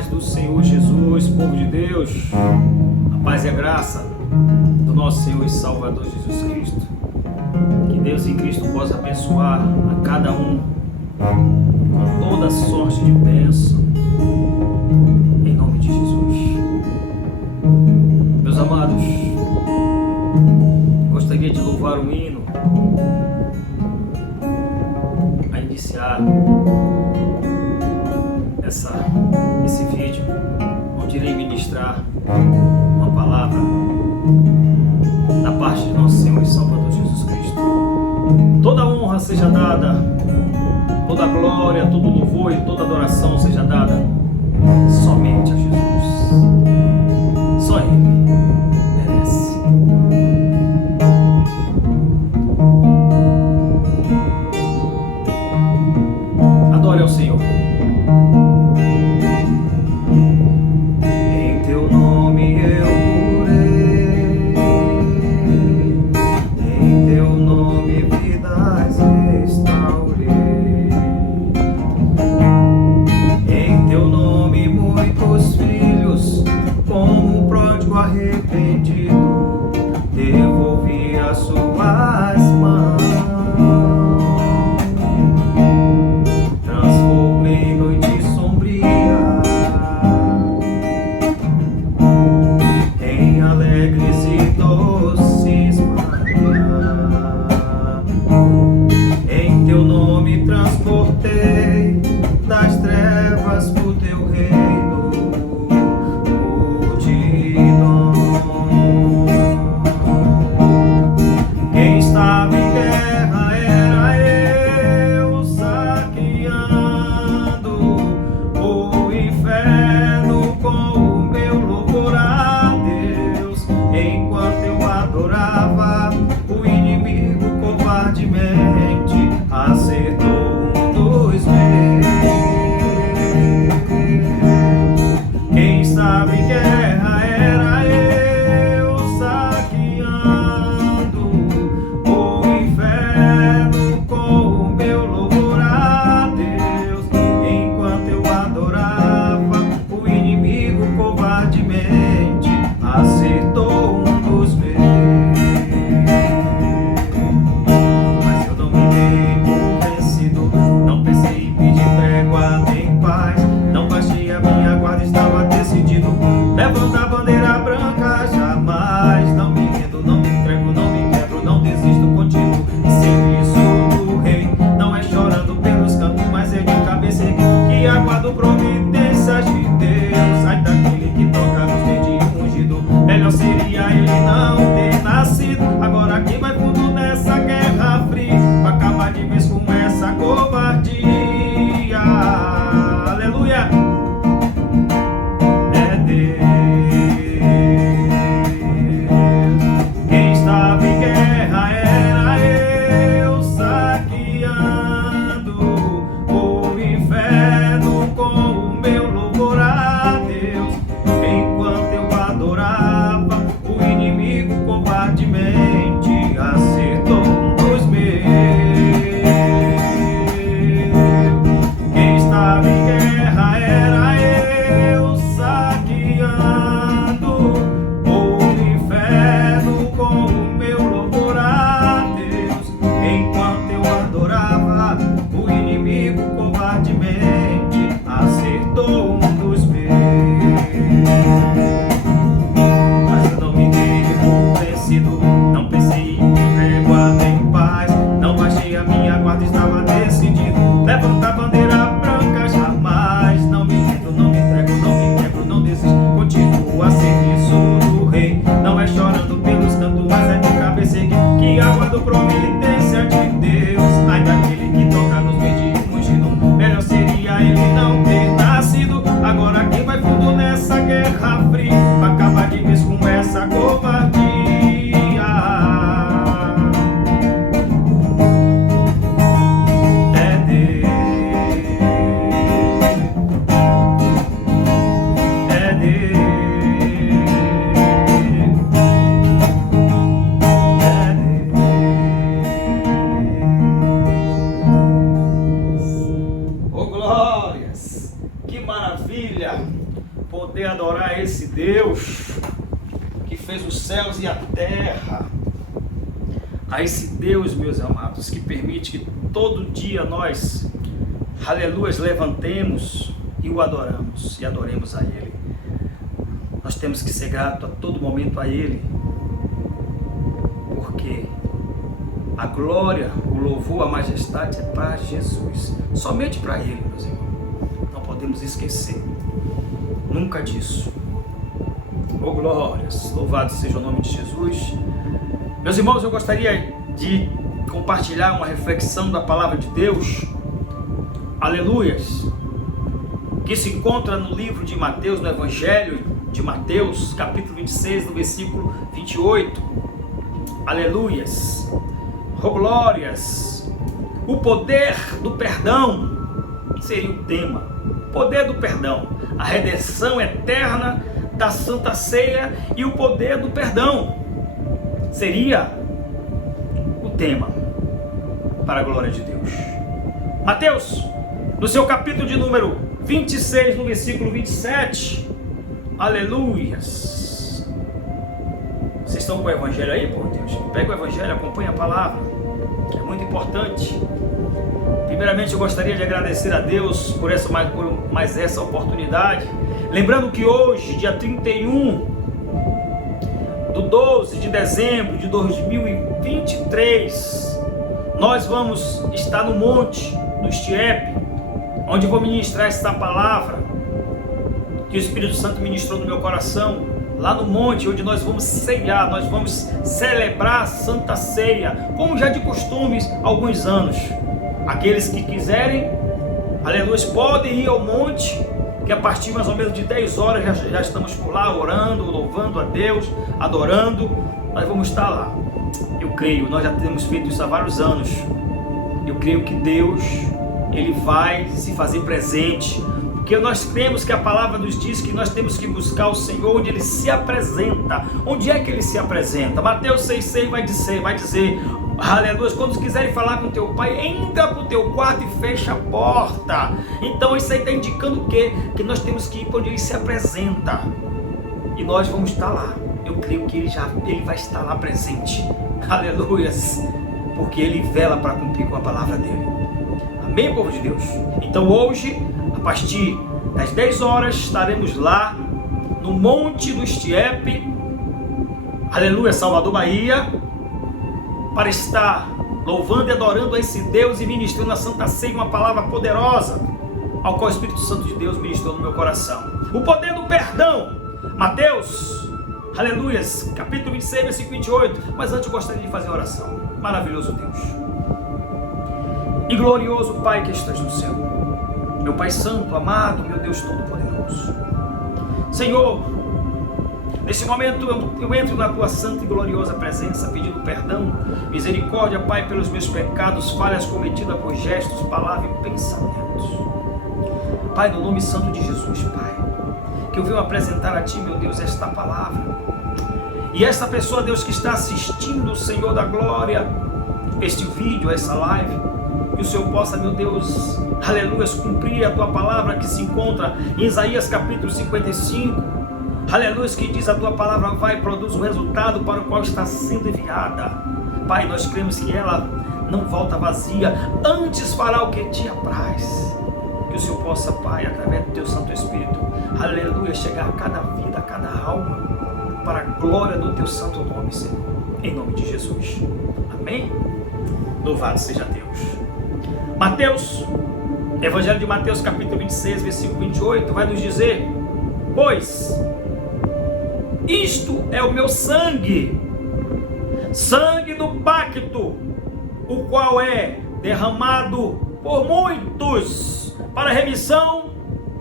paz do Senhor Jesus, povo de Deus, a paz e a graça do nosso Senhor e Salvador Jesus Cristo. Que Deus em Cristo possa abençoar a cada um com toda sorte de bênção, em nome de Jesus. Meus amados, gostaria de louvar um hino a iniciar esse vídeo, onde irei ministrar uma palavra da parte de nosso Senhor e Salvador Jesus Cristo. Toda honra seja dada, toda glória, todo louvor e toda adoração seja dada somente a Jesus. Só Ele merece. Adore ao Senhor. Arrependido, devolvi as suas mãos, transformei noite sombria em alegres e doces manhãs. Em teu nome transportei das trevas pro teu reino. Enquanto eu adorava, o inimigo covardemente acertou um dos meus. Quem estava em guerra era eu, saqueando o inferno com o meu louvor a Deus. Enquanto eu adorava, o inimigo covardemente acertou um dos meus. Mas eu não me dei por vencido, não pensei em pedir trégua nem paz, não baixei a minha guarda, estava decidido. Levanta a bandeira branca, jamais não me rendo, não me entrego, não me quebro, não desisto, continuo em serviço do rei. Não é chorando pelos cantos, mas é de cabeça erguida que aguardo providências de Deus. Sai daquele que toca nos dedinhos ungido, melhor seria ele não ter nascido. Agora quem vai fundo nessa guerra fria, pra acabar de vez com essa covardia. Aleluia! É Deus. Quem estava em guerra era eu, saqueando o inferno com o meu louvor a Deus. Enquanto eu adorava, o inimigo covardemente acertou um dos meus. Quem estava em guerra era eu, saqueando o inferno com o meu louvor a Deus. Enquanto eu adorava, o inimigo covardemente acertou um dos meus. Mas eu não me dei por vencido, não pensei em trégua nem paz, não baixei a minha guarda, estava decidido. Levanta a bandeira branca, jamais não me rendo, não me entrego, não me quebro, não desisto, continuo a serviço do rei. Não é chorando pelos cantos, mas é de cabeça erguida que aguardo providência de Deus. Ai daquele que toca nos medinhos ungido, melhor seria ele não ter nascido. Agora quem vai fundo nessa guerra fria, pra acabar de vez com essa covardia. É Deus. É Deus. É Deus. Oh glórias! Que maravilha! poder adorar esse Deus que fez os céus e a terra, a esse Deus, meus amados, que permite que todo dia nós, aleluia, levantemos e o adoramos e adoremos a Ele. Nós temos que ser gratos a todo momento a Ele, porque a glória, o louvor, a majestade é para Jesus, somente para Ele, meus irmãos. Não podemos esquecer nunca disso. Oh glórias, louvado seja o nome de Jesus. Meus irmãos, eu gostaria de compartilhar uma reflexão da palavra de Deus, aleluias, que se encontra no livro de Mateus, no Evangelho de Mateus, capítulo 26, no versículo 28, aleluias, oh glórias, o poder do perdão, seria o tema, poder do perdão, a redenção eterna da Santa Ceia e o poder do perdão, seria o tema, para a glória de Deus. Mateus, no seu capítulo de número 26, no versículo 27, aleluias. Vocês estão com o Evangelho aí, por Deus? Pega o Evangelho, acompanha a palavra, que é muito importante. Primeiramente, eu gostaria de agradecer a Deus por mais essa oportunidade. Lembrando que hoje, dia 31/12 de dezembro de 2023, nós vamos estar no Monte do Estiepe, onde vou ministrar esta palavra que o Espírito Santo ministrou no meu coração, lá no monte onde nós vamos ceiar, nós vamos celebrar a Santa Ceia, como já de costumes há alguns anos. Aqueles que quiserem, aleluia, podem ir ao monte, que a partir mais ou menos de 10 horas já estamos por lá, orando, louvando a Deus, adorando, nós vamos estar lá. Eu creio, nós já temos feito isso há vários anos, eu creio que Deus, Ele vai se fazer presente, porque nós cremos que a palavra nos diz que nós temos que buscar o Senhor onde Ele se apresenta. Onde é que Ele se apresenta? Mateus 6,6 vai dizer, aleluia, quando quiserem falar com teu pai, entra para o teu quarto e fecha a porta. Então isso aí está indicando o quê? Que nós temos que ir para onde Ele se apresenta, e nós vamos estar lá. Eu creio que Ele vai estar lá presente, aleluia, porque Ele vela para cumprir com a palavra dEle. Amém, povo de Deus? Então hoje, a partir das 10 horas, estaremos lá no Monte do Estiepe, aleluia, Salvador, Bahia, para estar louvando e adorando a esse Deus e ministrando a Santa Ceia, uma palavra poderosa, ao qual o Espírito Santo de Deus ministrou no meu coração. O poder do perdão, Mateus, aleluia, capítulo 26, versículo 28. Mas antes eu gostaria de fazer a oração. Maravilhoso Deus e glorioso Pai que estás no céu, meu Pai Santo, amado, meu Deus Todo-Poderoso, Senhor, nesse momento eu entro na Tua santa e gloriosa presença, pedindo perdão, misericórdia, Pai, pelos meus pecados, falhas cometidas por gestos, palavras e pensamentos. Pai, no nome santo de Jesus, Pai, que eu venho apresentar a Ti, meu Deus, esta palavra, e esta pessoa, Deus, que está assistindo, Senhor da glória, este vídeo, essa live, que o Senhor possa, meu Deus, aleluia, cumprir a Tua palavra que se encontra em Isaías capítulo 55, aleluia, que diz: a Tua palavra vai e produz o resultado para o qual está sendo enviada. Pai, nós cremos que ela não volta vazia, antes fará o que Te apraz. Que o Senhor possa, Pai, através do Teu Santo Espírito, aleluia, chegar a cada vida, a cada alma, para a glória do Teu santo nome, Senhor, em nome de Jesus. Amém? Louvado seja Deus. Mateus, Evangelho de Mateus, capítulo 26, versículo 28, vai nos dizer: pois isto é o meu sangue, sangue do pacto, o qual é derramado por muitos para a remissão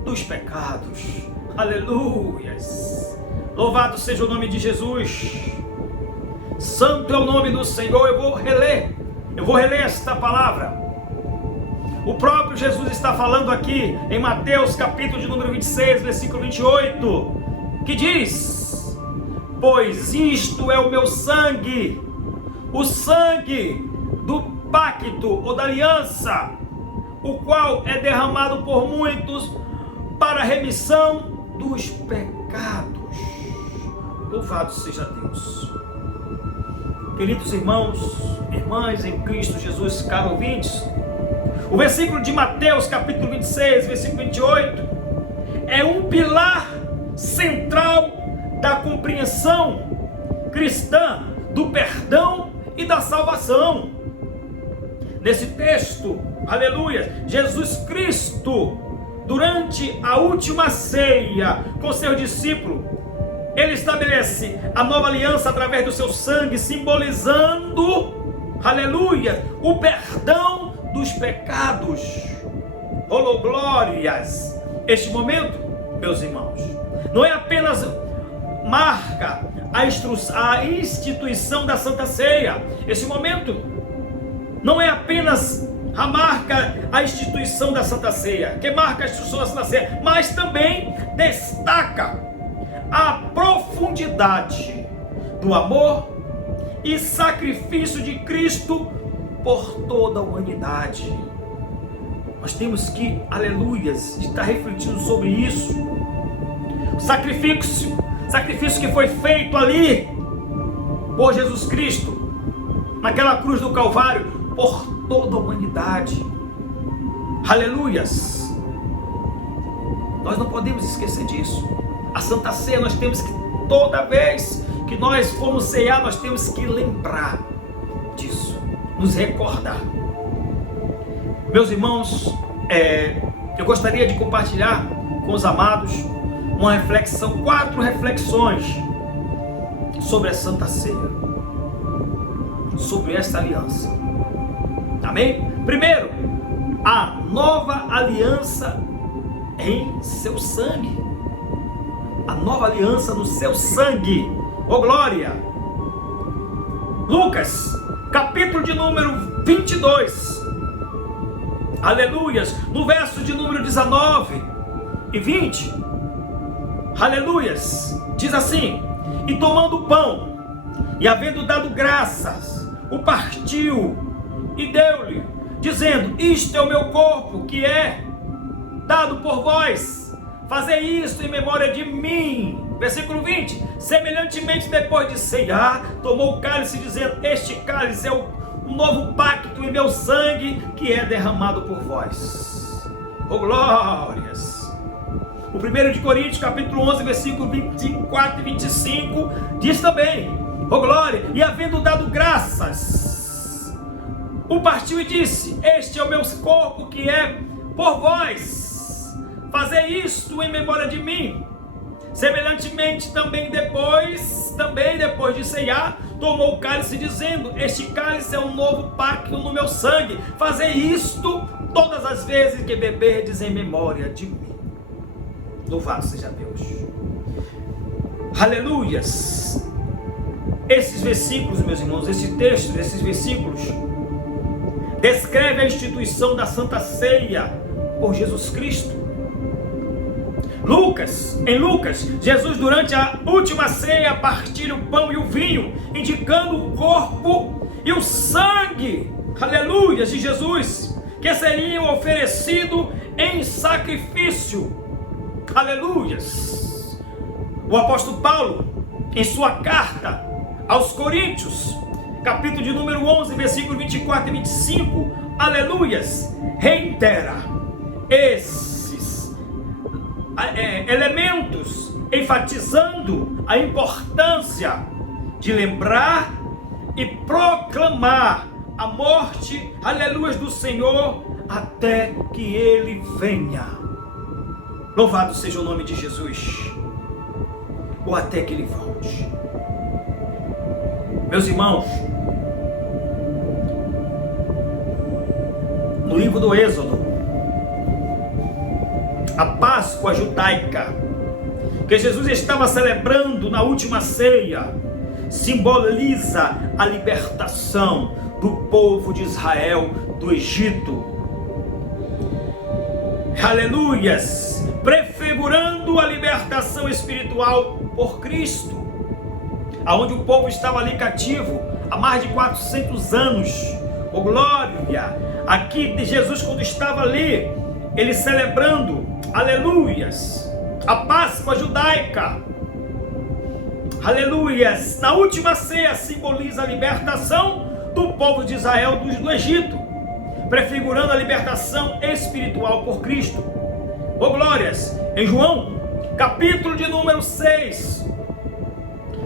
dos pecados. Aleluias! Louvado seja o nome de Jesus. Santo é o nome do Senhor. Eu vou reler esta palavra. O próprio Jesus está falando aqui em Mateus capítulo de número 26, versículo 28, que diz: pois isto é o meu sangue, o sangue do pacto ou da aliança, o qual é derramado por muitos para a remissão dos pecados. Louvado seja Deus. Queridos irmãos, irmãs em Cristo Jesus, caros ouvintes, o versículo de Mateus, capítulo 26, versículo 28, é um pilar central da compreensão cristã do perdão e da salvação. Nesse texto, aleluia, Jesus Cristo, durante a última ceia com seu discípulo, ele estabelece a nova aliança através do seu sangue, simbolizando, aleluia, o perdão dos pecados. Oh, glórias! Este momento, meus irmãos, não é apenas marca a instituição da Santa Ceia. Esse momento não é apenas a marca a instituição da Santa Ceia, que marca a instituição da Santa Ceia, mas também destaca a profundidade do amor e sacrifício de Cristo por toda a humanidade. Nós temos que, aleluias, estar refletindo sobre isso. O sacrifício que foi feito ali por Jesus Cristo, naquela cruz do Calvário, por toda a humanidade. Aleluias! Nós não podemos esquecer disso. A Santa Ceia, nós temos que, toda vez que nós formos cear, nós temos que lembrar disso, nos recordar. Meus irmãos, eu gostaria de compartilhar com os amados uma reflexão, 4 reflexões sobre a Santa Ceia, sobre esta aliança. Amém? Primeiro, a nova aliança em seu sangue. A nova aliança no seu sangue. Oh, glória! Lucas, capítulo de número 22. Aleluias! No verso de número 19 e 20. Aleluias! Diz assim: e tomando o pão, e havendo dado graças, o partiu e deu-lhe, dizendo: isto é o meu corpo, que é dado por vós. Fazei isto em memória de mim. Versículo 20. Semelhantemente, depois de ceiar, tomou o cálice, dizendo: este cálice é o novo pacto em meu sangue, que é derramado por vós. Oh, glórias! O 1 de Coríntios, capítulo 11, versículo 24 e 25, diz também: oh, glória! E havendo dado graças, o partiu e disse: este é o meu corpo, que é por vós. Fazei isto em memória de mim. Semelhantemente, também depois de ceiar, tomou o cálice, dizendo: este cálice é um novo pacto no meu sangue. Fazei isto todas as vezes que beberdes em memória de mim. Louvado seja Deus. Aleluias. Esses versículos, meus irmãos, esse texto, esses versículos descreve a instituição da Santa Ceia por Jesus Cristo. Em Lucas, Jesus, durante a última ceia, partilha o pão e o vinho, indicando o corpo e o sangue, aleluia, de Jesus, que seriam oferecidos em sacrifício, aleluias. O apóstolo Paulo, em sua carta aos Coríntios, capítulo de número 11, versículo 24 e 25, aleluias, reitera esses elementos, enfatizando a importância de lembrar e proclamar a morte, aleluia, do Senhor, até que Ele venha. Louvado seja o nome de Jesus, ou até que Ele volte. Meus irmãos, no livro do Êxodo, a Páscoa judaica, que Jesus estava celebrando na última ceia, simboliza a libertação do povo de Israel do Egito. Aleluias! Prefigurando a libertação espiritual por Cristo, aonde o povo estava ali cativo há mais de 400 anos. Oh, glória! Aqui de Jesus, quando estava ali, ele celebrando, aleluias, a Páscoa judaica. Aleluias! Na última ceia simboliza a libertação do povo de Israel do Egito, prefigurando a libertação espiritual por Cristo. Oh glórias! Em João, capítulo de número 6,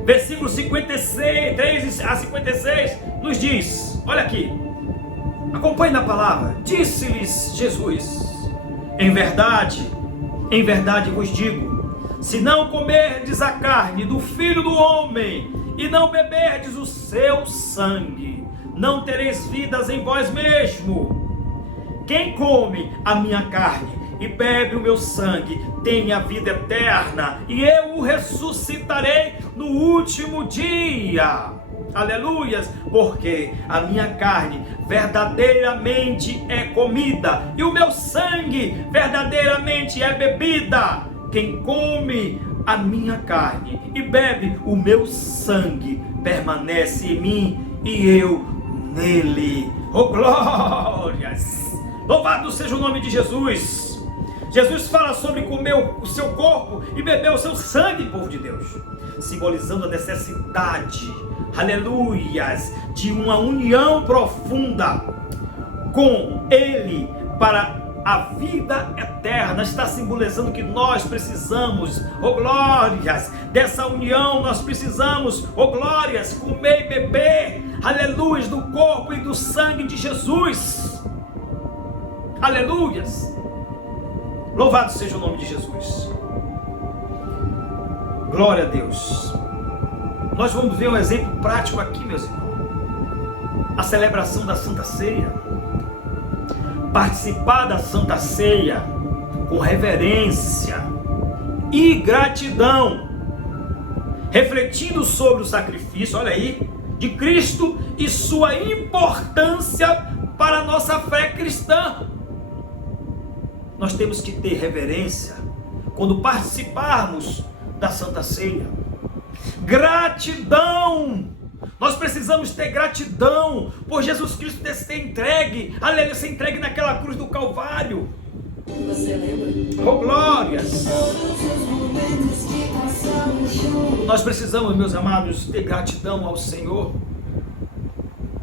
versículo 56, 3 a 56, nos diz, olha aqui, acompanhe na palavra. Disse-lhes Jesus: em verdade vos digo, se não comerdes a carne do Filho do Homem e não beberdes o seu sangue, não tereis vidas em vós mesmo. Quem come a minha carne e bebe o meu sangue tem a vida eterna, e eu o ressuscitarei no último dia. Aleluias! Porque a minha carne verdadeiramente é comida e o meu sangue verdadeiramente é bebida. Quem come a minha carne e bebe o meu sangue permanece em mim e eu nele. Oh glórias! Louvado seja o nome de Jesus. Jesus fala sobre comer o seu corpo e beber o seu sangue, povo de Deus, simbolizando a necessidade, aleluias, de uma união profunda com Ele para a vida eterna. Está simbolizando que nós precisamos, oh glórias, dessa união. Nós precisamos, oh glórias, comer e beber, aleluias, do corpo e do sangue de Jesus. Aleluias! Louvado seja o nome de Jesus. Glória a Deus. Nós vamos ver um exemplo prático aqui, meus irmãos. A celebração da Santa Ceia. Participar da Santa Ceia com reverência e gratidão, refletindo sobre o sacrifício, olha aí, de Cristo e sua importância para a nossa fé cristã. Nós temos que ter reverência quando participarmos da Santa Ceia. Gratidão! Nós precisamos ter gratidão por Jesus Cristo ter se entregue, aleluia, ser entregue naquela cruz do Calvário. Você lembra? Oh glórias! Nós precisamos, meus amados, ter gratidão ao Senhor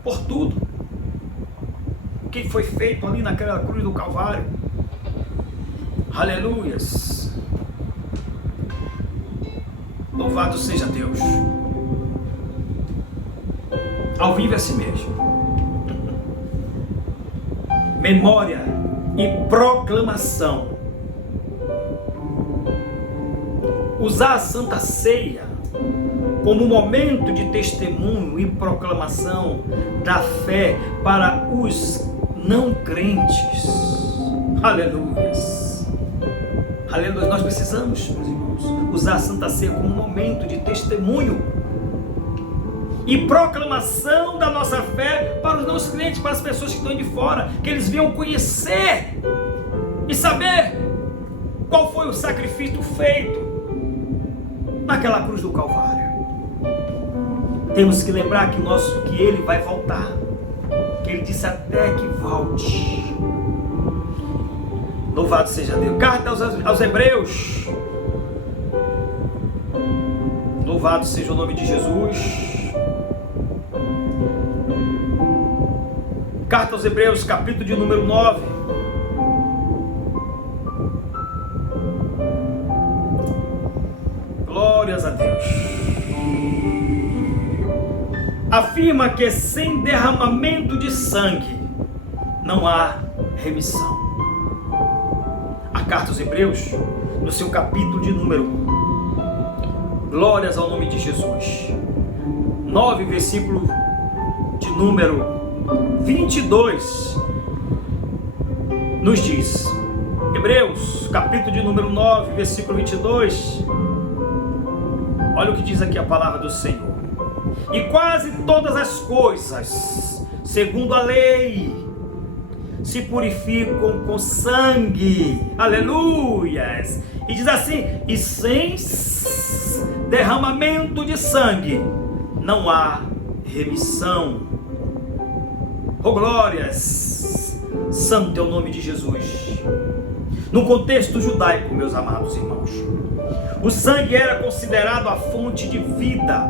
por tudo que foi feito ali naquela cruz do Calvário. Aleluias! Louvado seja Deus! Ao vivo é assim mesmo. Memória e proclamação. Usar a Santa Ceia como momento de testemunho e proclamação da fé para os não crentes. Aleluias! Aleluia! Nós precisamos, meus irmãos, usar a Santa Ceia como um momento de testemunho e proclamação da nossa fé para os nossos clientes, para as pessoas que estão de fora, que eles venham conhecer e saber qual foi o sacrifício feito naquela cruz do Calvário. Temos que lembrar que Ele vai voltar, que Ele disse até que volte. Louvado seja Deus. Carta aos Hebreus. Louvado seja o nome de Jesus. Carta aos Hebreus, capítulo de número 9. Glórias a Deus. Afirma que sem derramamento de sangue não há remissão. A carta aos Hebreus, no seu capítulo de número, glórias ao nome de Jesus, 9, versículo de número 22, nos diz, Hebreus, capítulo de número 9, versículo 22, olha o que diz aqui a palavra do Senhor. E quase todas as coisas, segundo a lei, se purificam com sangue, aleluias, e diz assim, e sem derramamento de sangue, não há remissão. Oh glórias, santo é o nome de Jesus. No contexto judaico, meus amados irmãos, o sangue era considerado a fonte de vida,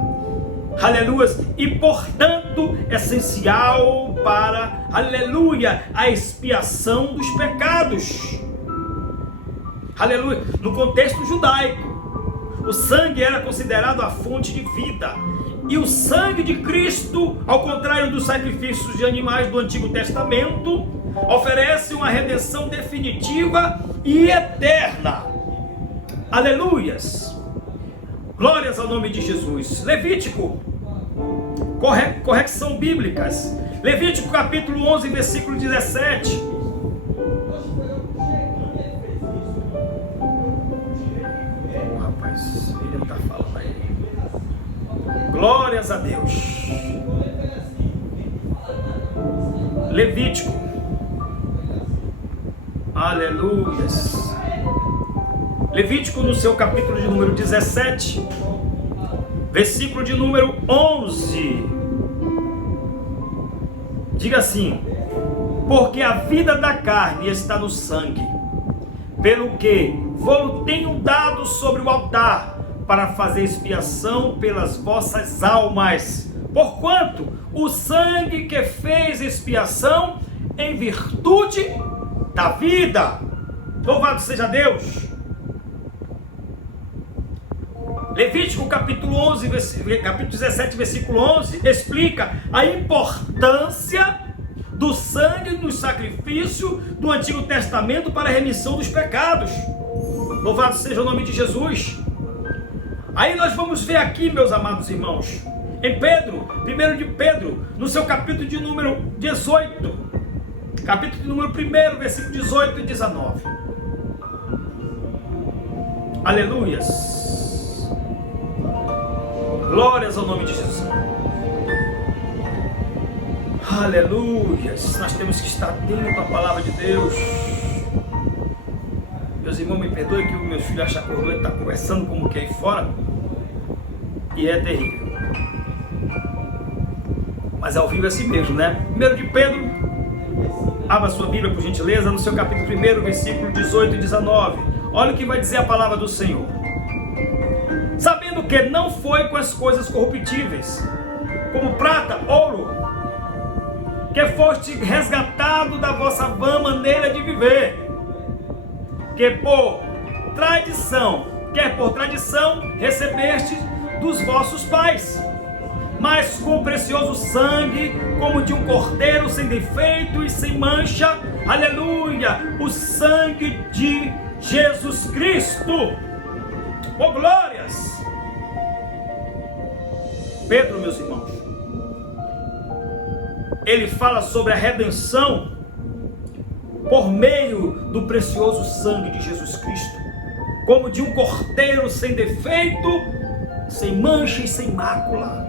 aleluia, e portanto essencial para, aleluia, a expiação dos pecados, aleluia. No contexto judaico, o sangue era considerado a fonte de vida, e o sangue de Cristo, ao contrário dos sacrifícios de animais do Antigo Testamento, oferece uma redenção definitiva e eterna. Aleluias. Glórias ao nome de Jesus. Levítico, correção bíblicas. Levítico capítulo 11, versículo 17. Rapaz, ele não está falando aí. Glórias a Deus. Levítico, aleluias. Levítico no seu capítulo de número 17, versículo de número 11, diga assim: porque a vida da carne está no sangue, pelo que vou tenho dado sobre o altar, para fazer expiação pelas vossas almas, porquanto o sangue que fez expiação em virtude da vida. Louvado seja Deus. Levítico capítulo 11, capítulo 17, versículo 11, explica a importância do sangue no sacrifício do Antigo Testamento para a remissão dos pecados. Louvado seja o nome de Jesus. Aí nós vamos ver aqui, meus amados irmãos, em Pedro, 1 de Pedro, no seu capítulo de número 18, capítulo de número 1, versículo 18 e 19. Aleluias. Glórias ao nome de Jesus. Aleluias. Nós temos que estar atentos à palavra de Deus. Meus irmãos, me perdoem que o meu filho acha que ele está conversando como que aí fora. E é terrível. Mas ao vivo é assim mesmo, né? 1 de Pedro, abra sua Bíblia por gentileza, no seu capítulo 1, versículo 18 e 19. Olha o que vai dizer a palavra do Senhor. Sabendo que não foi com as coisas corruptíveis, como prata, ouro, que foste resgatado da vossa vã maneira de viver, que por tradição, recebeste dos vossos pais, mas com o precioso sangue, como de um cordeiro sem defeito e sem mancha, aleluia, o sangue de Jesus Cristo. Oh, glórias! Pedro, meus irmãos, ele fala sobre a redenção por meio do precioso sangue de Jesus Cristo, como de um cordeiro sem defeito, sem mancha e sem mácula.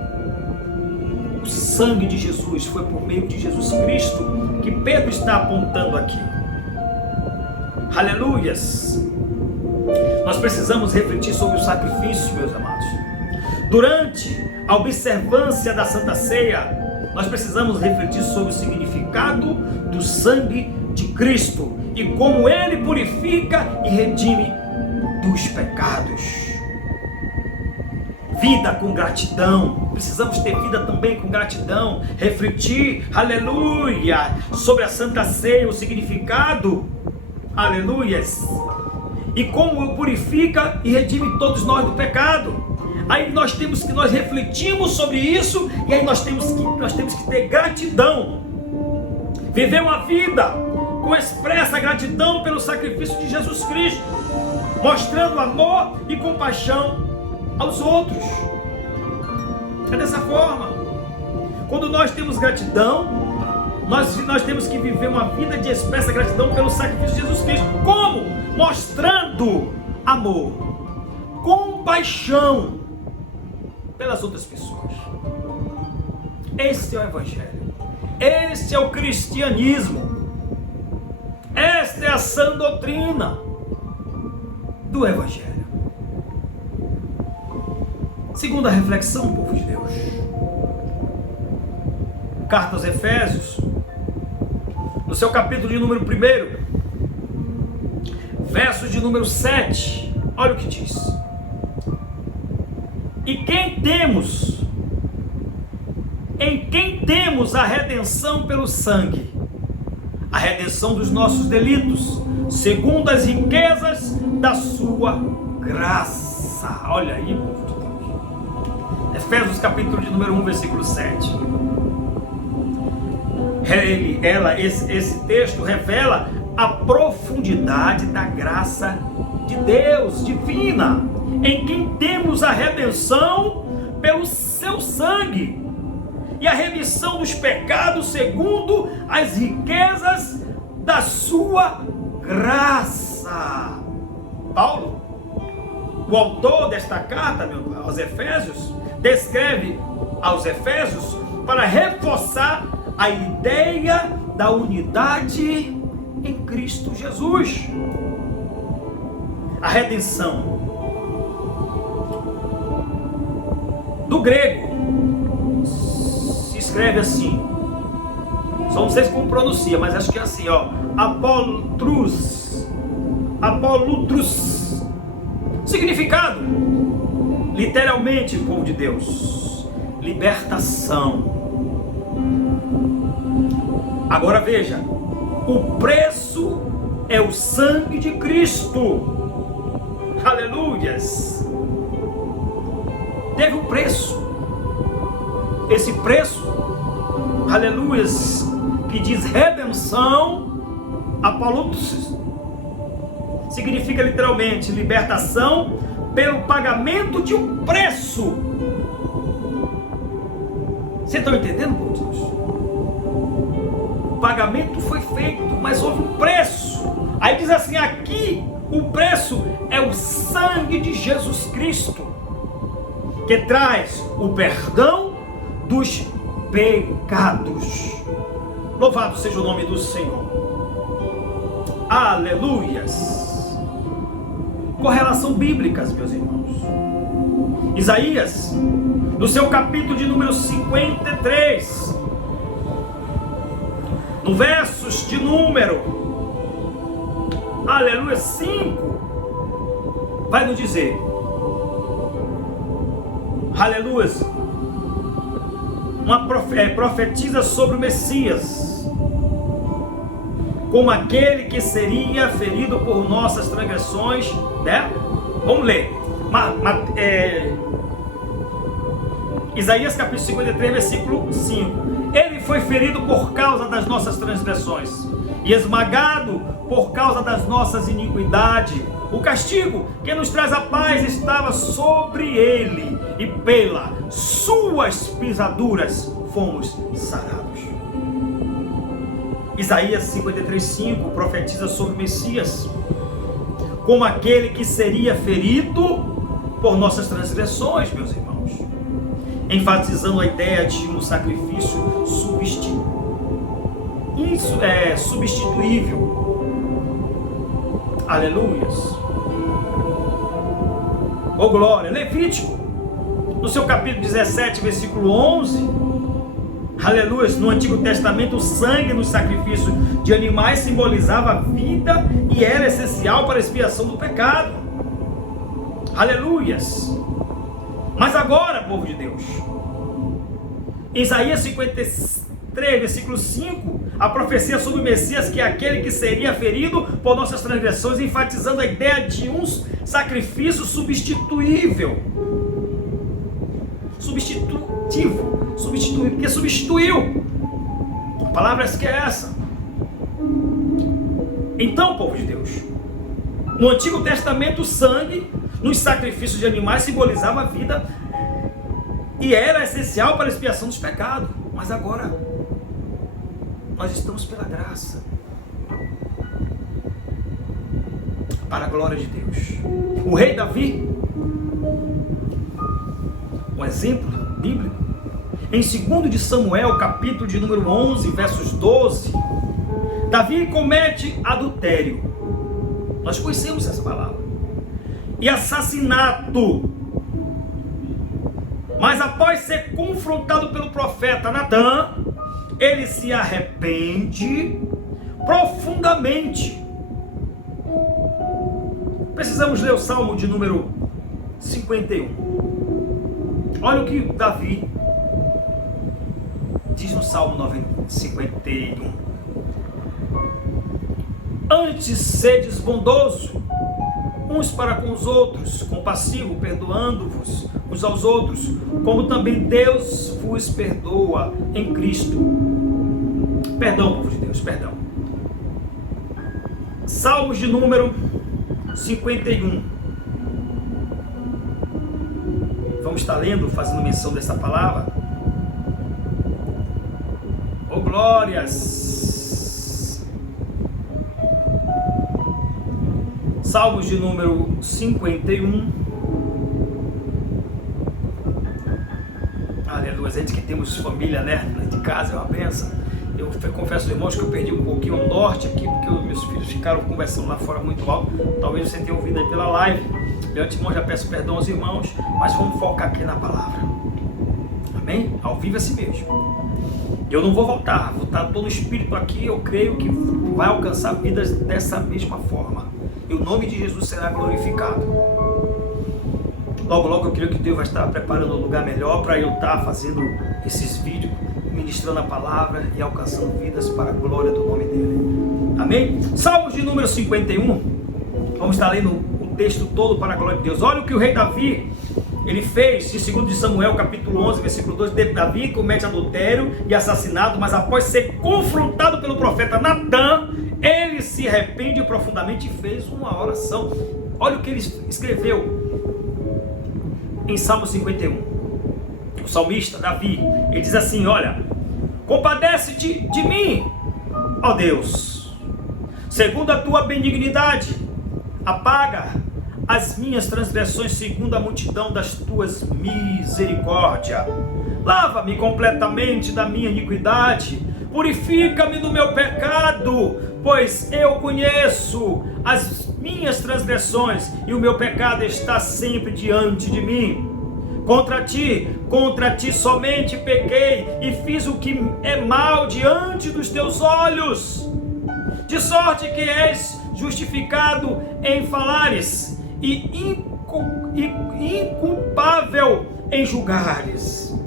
O sangue de Jesus foi por meio de Jesus Cristo que Pedro está apontando aqui. Aleluias! Nós precisamos refletir sobre o sacrifício, meus amados. Durante a observância da Santa Ceia, nós precisamos refletir sobre o significado do sangue de Cristo e como ele purifica e redime dos pecados. Vida com gratidão, precisamos ter vida também com gratidão, refletir, aleluia, sobre a Santa Ceia, o significado, aleluias, e como purifica e redime todos nós do pecado. Aí nós refletimos sobre isso, e aí nós temos que ter gratidão, viver uma vida com expressa gratidão pelo sacrifício de Jesus Cristo, mostrando amor e compaixão aos outros. É dessa forma. Quando nós temos gratidão, nós temos que viver uma vida de expressa gratidão pelo sacrifício de Jesus Cristo. Como? Mostrando amor, compaixão pelas outras pessoas. Este é o Evangelho, este é o cristianismo, esta é a sã doutrina do Evangelho. Segunda reflexão, povo de Deus. Carta aos Efésios, no seu capítulo de número 1, verso de número 7, olha o que diz. Em quem temos a redenção pelo sangue, a redenção dos nossos delitos, segundo as riquezas da sua graça. Olha aí, povo de Deus. Efésios capítulo de número 1, versículo 7. Esse texto revela a profundidade da graça de Deus, divina, em quem temos a redenção pelo seu sangue e a remissão dos pecados segundo as riquezas da sua graça. Paulo, o autor desta carta aos Efésios, descreve aos Efésios para reforçar a ideia da unidade em Cristo Jesus. A redenção, do grego, se escreve assim, só não sei como pronuncia, mas acho que é assim, ó, apolutrus. Significado, literalmente, povo de Deus, libertação. Agora veja, o preço é o sangue de Cristo. Aleluias. Teve um preço. Esse preço, aleluias, que diz redenção, apolutus, significa literalmente libertação pelo pagamento de um preço. Vocês estão entendendo, povo de Deus? O pagamento foi feito, mas houve um preço. Aí diz assim, aqui o preço é o sangue de Jesus Cristo, que traz o perdão dos pecados. Louvado seja o nome do Senhor. Aleluias. Correlação bíblicas, meus irmãos. Isaías, no seu capítulo de número 53, no versos de número, aleluia, 5, vai nos dizer, aleluia, profetiza sobre o Messias, como aquele que seria ferido por nossas transgressões, né? Vamos ler, Isaías capítulo 53, versículo 5. Ele foi ferido por causa das nossas transgressões e esmagado por causa das nossas iniquidades. O castigo que nos traz a paz estava sobre ele, e pelas suas pisaduras fomos sarados. Isaías 53:5 profetiza sobre o Messias como aquele que seria ferido por nossas transgressões, meus irmãos, enfatizando a ideia de um sacrifício substituível. Aleluias. Oh glória. Levítico, no seu capítulo 17, versículo 11, aleluias, no Antigo Testamento, o sangue no sacrifício de animais simbolizava a vida e era essencial para a expiação do pecado. Aleluias. Mas agora, povo de Deus, Isaías 53, versículo 5, a profecia sobre o Messias, que é aquele que seria ferido por nossas transgressões, enfatizando a ideia de um sacrifício substituível. Substituir, porque substituiu. A palavra que é essa. Então, povo de Deus, no Antigo Testamento, o sangue nos sacrifícios de animais simbolizava a vida e era essencial para a expiação dos pecados. Mas agora nós estamos pela graça, para a glória de Deus. O rei Davi, um exemplo bíblico, em 2 de Samuel, capítulo de número 11, versos 12, Davi comete adultério. Nós conhecemos essa palavra. E assassinato. Mas após ser confrontado pelo profeta Natã, ele se arrepende profundamente Precisamos ler o Salmo de número 51. Olha o que Davi diz no Salmo 51. Antes sedes bondoso uns para com os outros, compassivo, perdoando-vos uns aos outros, como também Deus vos perdoa em Cristo. Perdão, povo de Deus, perdão. Salmos de número 51. Vamos estar lendo, fazendo menção dessa palavra. Oh, glórias! Salmos de número 51. Aleluia, gente que temos família, né? De casa é uma benção. Eu confesso, irmãos, que eu perdi um pouquinho o norte aqui, porque os meus filhos ficaram conversando lá fora muito alto. Talvez você tenha ouvido aí pela live. De antemão já peço perdão aos irmãos, mas vamos focar aqui na palavra. Amém? Ao vivo é assim mesmo. Eu não vou voltar, vou estar todo o espírito aqui. Eu creio que vai alcançar vidas dessa mesma forma, e o nome de Jesus será glorificado. Logo, logo eu creio que Deus vai estar preparando um lugar melhor para eu estar fazendo esses vídeos, ministrando a palavra e alcançando vidas para a glória do nome dele. Amém? Salmos de número 51. Vamos estar lendo o texto todo para a glória de Deus. Olha o que o rei Davi, ele fez, em 2 de Samuel, capítulo 11, versículo 2. Davi comete adultério e assassinato, mas após ser confrontado pelo profeta Natan, ele se arrepende profundamente e fez uma oração. Olha o que ele escreveu em Salmo 51. O salmista Davi, ele diz assim: olha, compadece-te de mim, ó Deus, segundo a tua benignidade, apaga as minhas transgressões segundo a multidão das tuas misericórdias. Lava-me completamente da minha iniquidade, purifica-me do meu pecado, pois eu conheço as minhas transgressões e o meu pecado está sempre diante de mim. Contra ti somente pequei e fiz o que é mal diante dos teus olhos, de sorte que és justificado em falares e inculpável em julgares.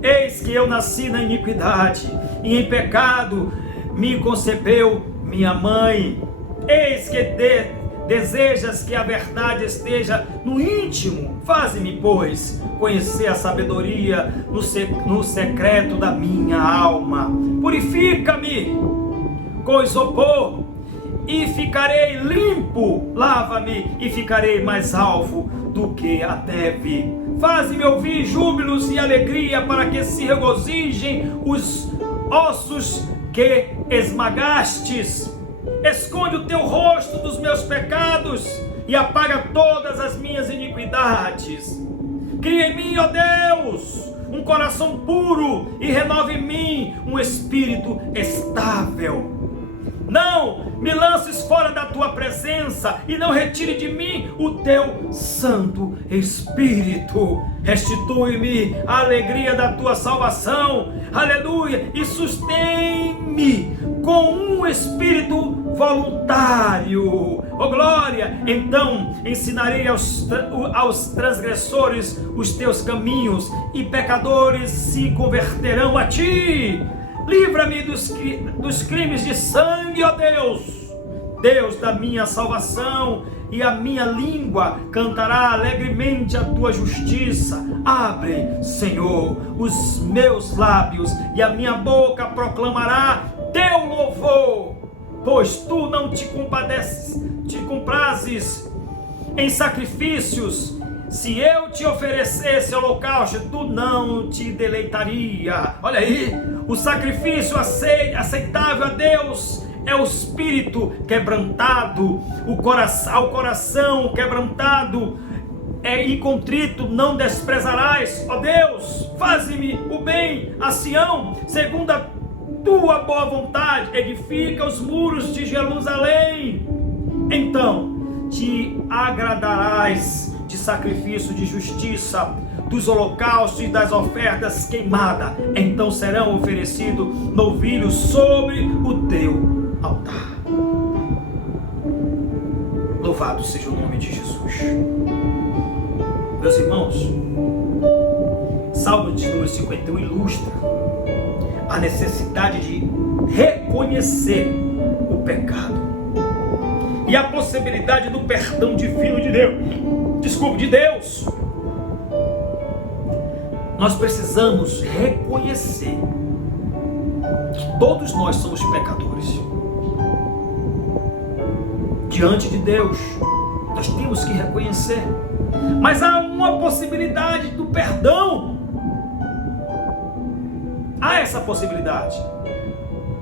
Eis que eu nasci na iniquidade, e em pecado me concebeu minha mãe. Eis que desejas que a verdade esteja no íntimo. Faze-me, pois, conhecer a sabedoria no secreto da minha alma. Purifica-me com isopor e ficarei limpo. Lava-me e ficarei mais alvo do que a neve. Faze-me ouvir júbilos e alegria, para que se regozijem os ossos que esmagastes. Esconde o teu rosto dos meus pecados e apaga todas as minhas iniquidades. Cria em mim, ó Deus, um coração puro e renova em mim um espírito estável. Não me lances fora da tua presença e não retire de mim o teu Santo Espírito. Restitui-me a alegria da tua salvação, aleluia, e sustém-me com um espírito voluntário. Oh glória! Então ensinarei aos transgressores os teus caminhos, e pecadores se converterão a ti. Livra-me dos crimes de sangue, ó Deus, Deus da minha salvação, e a minha língua cantará alegremente a tua justiça. Abre, Senhor, os meus lábios, e a minha boca proclamará teu louvor, pois tu não te comprazes em sacrifícios. Se eu te oferecesse holocausto, tu não te deleitaria. Olha aí, o sacrifício aceitável a Deus é o espírito quebrantado, o coração quebrantado e contrito não desprezarás. Ó Deus, faze-me o bem a Sião, segundo a tua boa vontade, edifica os muros de Jerusalém. Então te agradarás de sacrifício de justiça, dos holocaustos e das ofertas queimadas. Então serão oferecidos novilhos sobre o teu altar. Louvado seja o nome de Jesus. Meus irmãos, Salmo de número 51 ilustra a necessidade de reconhecer o pecado e a possibilidade do perdão divino de Deus. Nós precisamos reconhecer que todos nós somos pecadores. Diante de Deus, nós temos que reconhecer. Mas há uma possibilidade do perdão. Há essa possibilidade.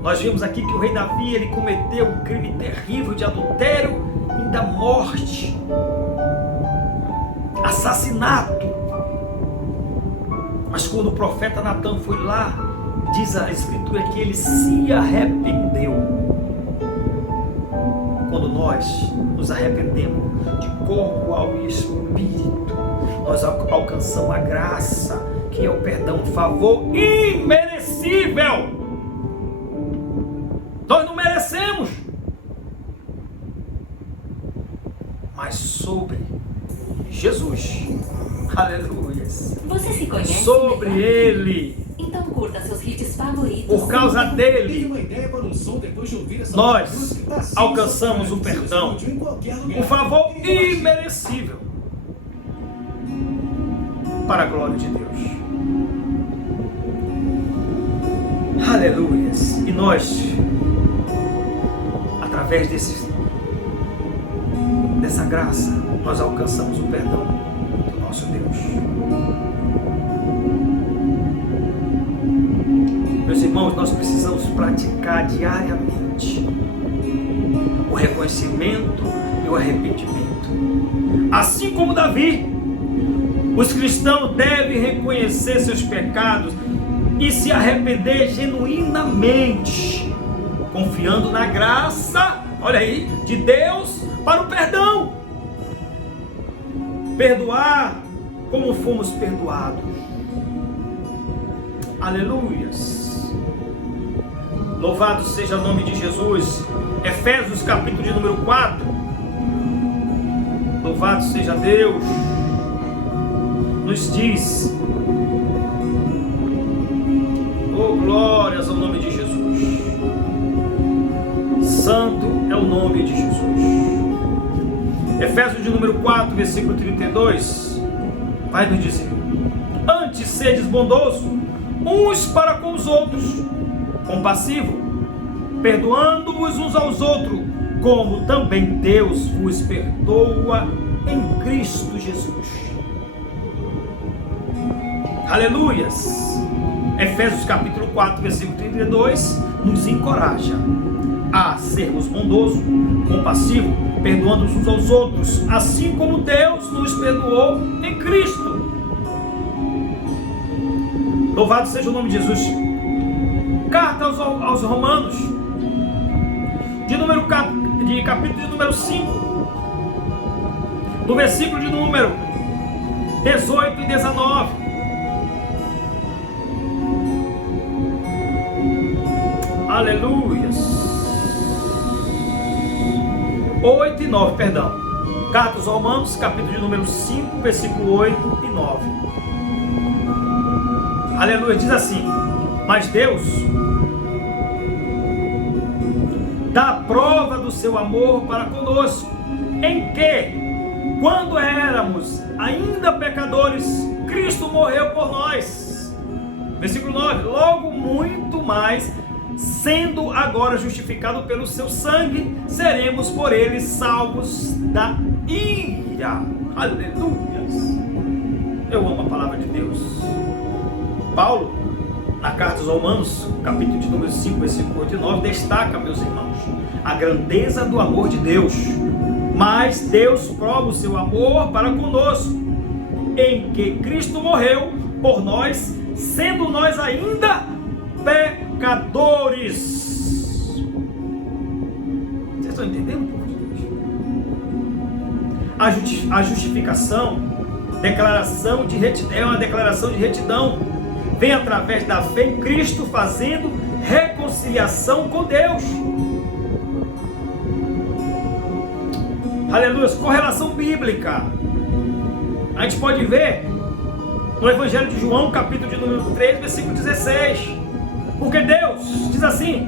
Nós vimos aqui que o rei Davi, ele cometeu um crime terrível de adultério e da morte. Assassinato. Mas quando o profeta Natã foi lá, diz a Escritura que ele se arrependeu. Quando nós nos arrependemos de corpo, alma e espírito, nós alcançamos a graça, que é o perdão, um favor imerecível. Nós não merecemos, mas sobre Jesus, aleluia, Você se conhece? sobre Ele, Então curta seus hits favoritos. por causa dele, nós alcançamos o perdão, um favor imerecível, para a glória de Deus. Aleluia. E nós, através dessa graça, nós alcançamos o perdão do nosso Deus. Meus irmãos, nós precisamos praticar diariamente o reconhecimento e o arrependimento. Assim como Davi, os cristãos devem reconhecer seus pecados e se arrepender genuinamente, confiando na graça, olha aí, de Deus para o perdão. Perdoar como fomos perdoados. Aleluias. Louvado seja o nome de Jesus. Efésios capítulo de número 4. Louvado seja Deus. Nos diz: oh, glórias ao nome de Jesus. Santo é o nome de Jesus. Efésios de número 4, versículo 32, vai nos dizer: antes sedes bondosos uns para com os outros, compassivo, perdoando-vos uns aos outros, como também Deus vos perdoa em Cristo Jesus. Aleluias. Efésios capítulo 4, versículo 32 nos encoraja a sermos bondosos, compassivos, perdoando uns aos outros, assim como Deus nos perdoou em Cristo. Louvado seja o nome de Jesus. Carta aos Romanos, de capítulo de número 5, do versículo de número 18 e 19. Aleluias. 8 e 9, perdão. Carta aos Romanos, capítulo de número 5, versículo 8 e 9. Aleluia, diz assim: mas Deus dá prova do seu amor para conosco, em que, quando éramos ainda pecadores, Cristo morreu por nós. Versículo 9: logo muito mais, sendo agora justificado pelo seu sangue, seremos por ele salvos da ira. Aleluia. Eu amo a palavra de Deus. Paulo, na carta aos Romanos, capítulo de número 5, versículo 8 e 9, destaca, meus irmãos, a grandeza do amor de Deus. Mas Deus prova o seu amor para conosco, em que Cristo morreu por nós, sendo nós ainda pecadores. Vocês estão entendendo, povo de Deus? A justificação, declaração de retidão, é uma declaração de retidão. Vem através da fé em Cristo, fazendo reconciliação com Deus. aleluia, correlação bíblica. A gente pode ver no Evangelho de João, capítulo de número 3, versículo 16. Porque Deus, diz assim,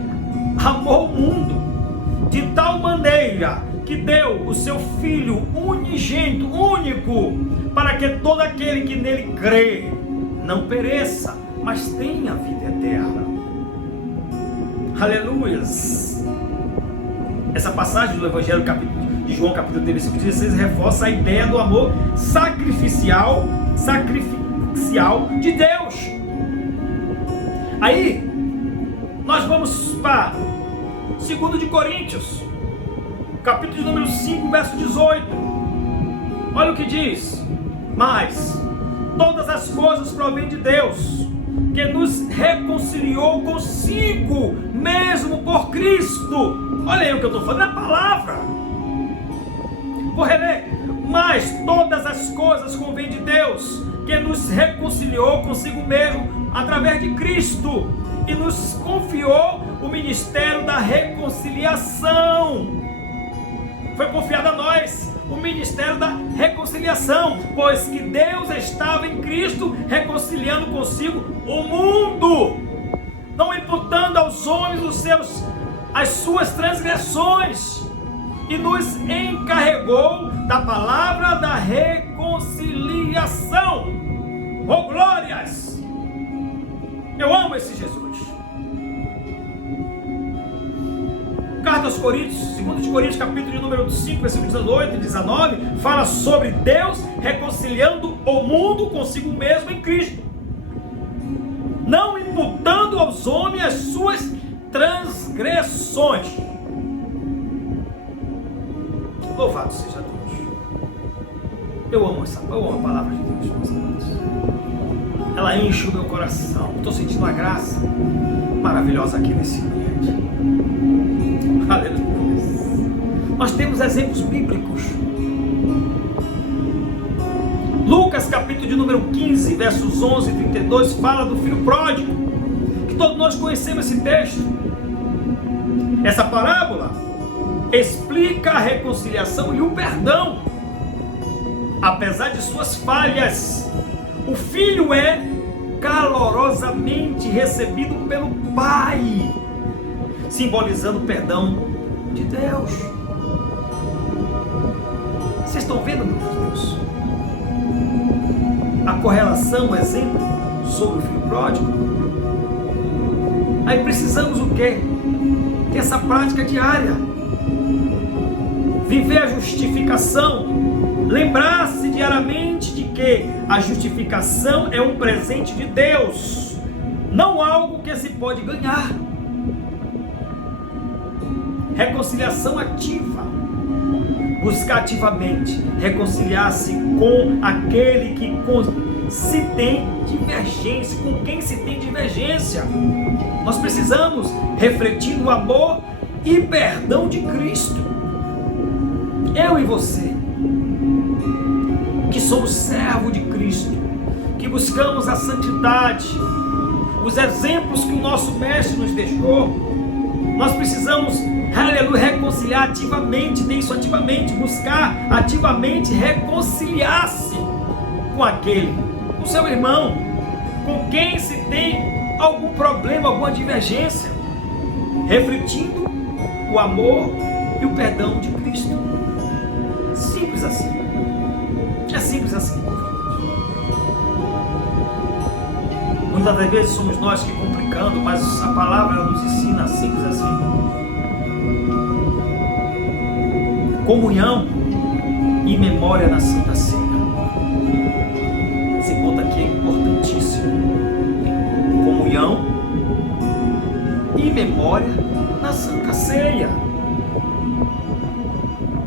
amou o mundo de tal maneira que deu o seu Filho unigênito, único, para que todo aquele que nele crê não pereça, mas tenha vida eterna. Aleluias. Essa passagem do Evangelho de João, capítulo 3, versículo 16, reforça a ideia do amor sacrificial de Deus. Aí, nós vamos para 2 de Coríntios, capítulo de número 5, verso 18. Olha o que diz: mas todas as coisas provêm de Deus, que nos reconciliou consigo mesmo por Cristo. Olha aí o que eu estou falando, é a palavra. Vou reler. Mas todas as coisas provêm de Deus, que nos reconciliou consigo mesmo através de Cristo e nos confiou o ministério da reconciliação. Foi confiado a nós o ministério da reconciliação, pois que Deus estava em Cristo reconciliando consigo o mundo, não imputando aos homens as suas transgressões, e nos encarregou da palavra da reconciliação. Oh glórias! Eu amo esse Jesus. Carta aos Coríntios, 2 de Coríntios, capítulo de número 5, versículos 18 e 19, fala sobre Deus reconciliando o mundo consigo mesmo em Cristo, não imputando aos homens as suas transgressões. Louvado seja Deus. Eu amo a palavra de Deus, meus amados. Ela enche o meu coração. Estou sentindo uma graça maravilhosa aqui nesse ambiente. Aleluia. Nós temos exemplos bíblicos. Lucas, capítulo de número 15, versos 11 e 32, fala do filho pródigo, que todos nós conhecemos esse texto. Essa parábola explica a reconciliação e o perdão. Apesar de suas falhas, o filho é calorosamente recebido pelo Pai, simbolizando o perdão de Deus. Vocês estão vendo, meus Deus? A correlação, o exemplo sobre o filho pródigo. Aí precisamos o quê? Ter essa prática diária. Viver a justificação. Lembrar-se diariamente de que a justificação é um presente de Deus, não algo que se pode ganhar. Reconciliação ativa. Buscar ativamente reconciliar-se com aquele que se tem divergência, com quem se tem divergência. Nós precisamos refletir o amor e perdão de Cristo. Eu e você, que somos servos de Cristo, que buscamos a santidade, os exemplos que o nosso mestre nos deixou, nós precisamos, aleluia, reconciliar ativamente, nem isso ativamente, buscar ativamente reconciliar-se com aquele, com seu irmão, com quem se tem algum problema, alguma divergência, refletindo o amor e o perdão de Cristo. Simples assim. É simples assim. Muitas das vezes somos nós que complicamos, mas a palavra nos ensina simples assim. Comunhão e memória na Santa Ceia. Esse ponto aqui é importantíssimo. Comunhão e memória na Santa Ceia.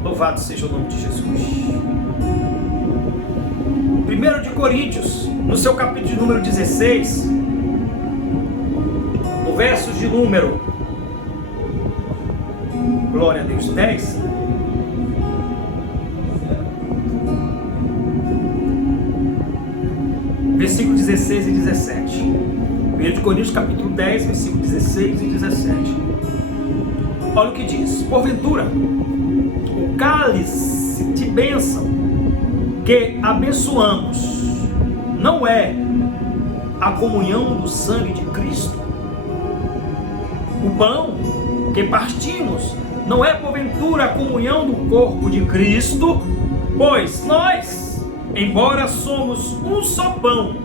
Louvado seja o nome de Jesus. 1 de Coríntios, no seu capítulo de número 16, no verso de número, glória a Deus, 10, versículo 16 e 17. 1 de Coríntios, capítulo 10, versículo 16 e 17. Olha o que diz: porventura, o cálice bênção que abençoamos não é a comunhão do sangue de Cristo? O pão que partimos não é porventura a comunhão do corpo de Cristo? Pois nós, embora somos um só pão,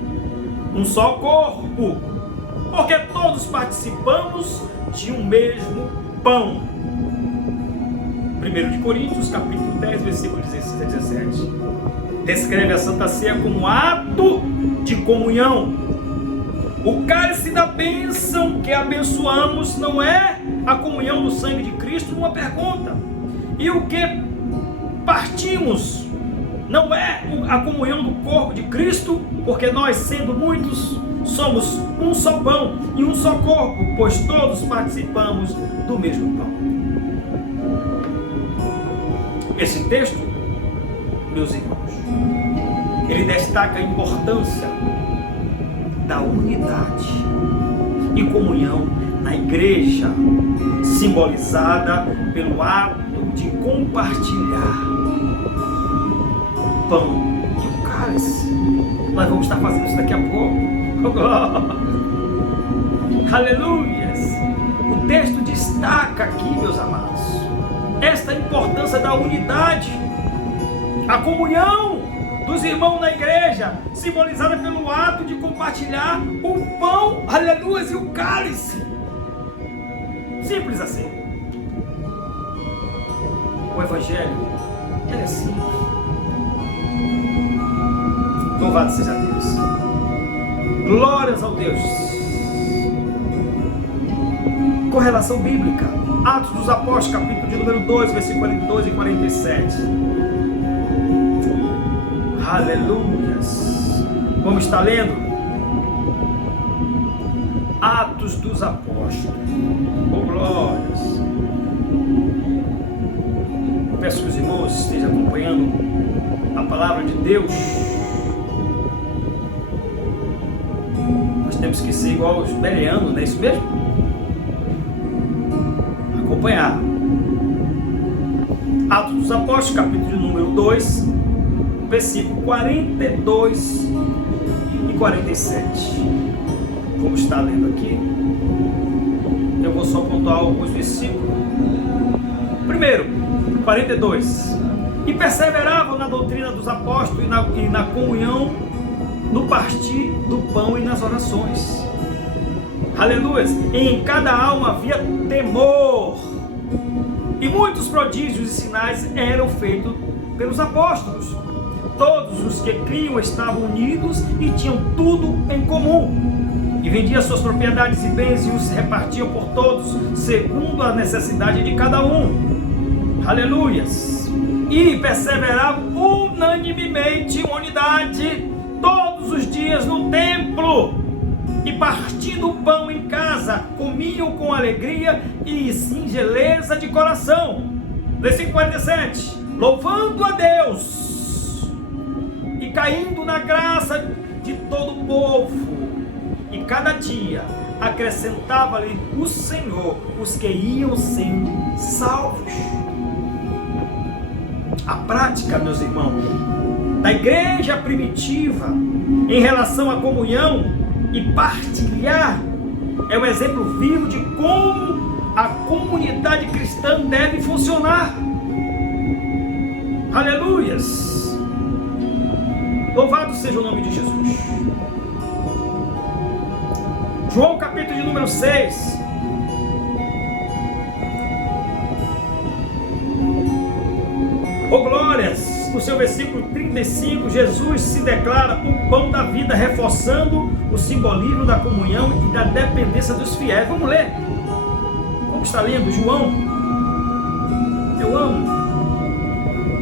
um só corpo, porque todos participamos de um mesmo pão. 1 Coríntios capítulo 10, versículo 16 a 17. Descreve a Santa Ceia como ato de comunhão. O cálice da bênção que abençoamos não é a comunhão do sangue de Cristo? Uma pergunta. E o que partimos não é a comunhão do corpo de Cristo? Porque nós, sendo muitos, somos um só pão e um só corpo, pois todos participamos do mesmo pão. Esse texto, meus irmãos, ele destaca a importância da unidade e comunhão na igreja, simbolizada pelo ato de compartilhar o pão e o cálice. Nós vamos estar fazendo isso daqui a pouco. Aleluias! O texto destaca aqui, meus amados, esta importância da unidade, a comunhão dos irmãos na igreja, simbolizada pelo ato de compartilhar o pão, aleluia, e o cálice. Simples assim. O evangelho, ele é simples. Louvado seja Deus. Glórias ao Deus. Correlação bíblica. Atos dos Apóstolos, capítulo de número 2, versículo 42 e 47. Aleluias. Vamos estar lendo Atos dos Apóstolos. Oh, glórias. Peço que os irmãos estejam acompanhando a palavra de Deus. Nós temos que ser igual aos bereanos, não é isso mesmo? Acompanhar. Atos dos Apóstolos, capítulo de número 2, versículo 42 e 47. Vamos estar lendo aqui. Eu vou só pontuar alguns versículos. Primeiro, 42. E perseveravam na doutrina dos apóstolos e na comunhão, no partir do pão e nas orações. Aleluia! Em cada alma havia temor. E muitos prodígios e sinais eram feitos pelos apóstolos. Todos os que criam estavam unidos e tinham tudo em comum. E vendiam suas propriedades e bens e os repartiam por todos, segundo a necessidade de cada um. Aleluias! E perseveravam unanimemente em unidade, todos os dias no templo, e partindo o pão em casa, comiam com alegria e singeleza de coração. Versículo 47. Louvando a Deus e caindo na graça de todo o povo. E cada dia acrescentava-lhe o Senhor os que iam sendo salvos. A prática, meus irmãos, da igreja primitiva em relação à comunhão e partilhar é um exemplo vivo de como a comunidade cristã deve funcionar. Aleluias! Louvado seja o nome de Jesus. João capítulo de número 6. Oh glórias! No seu versículo 35, Jesus se declara o pão da vida, reforçando o simbolismo da comunhão e da dependência dos fiéis. Vamos ler. Vamos estar lendo João. Eu amo.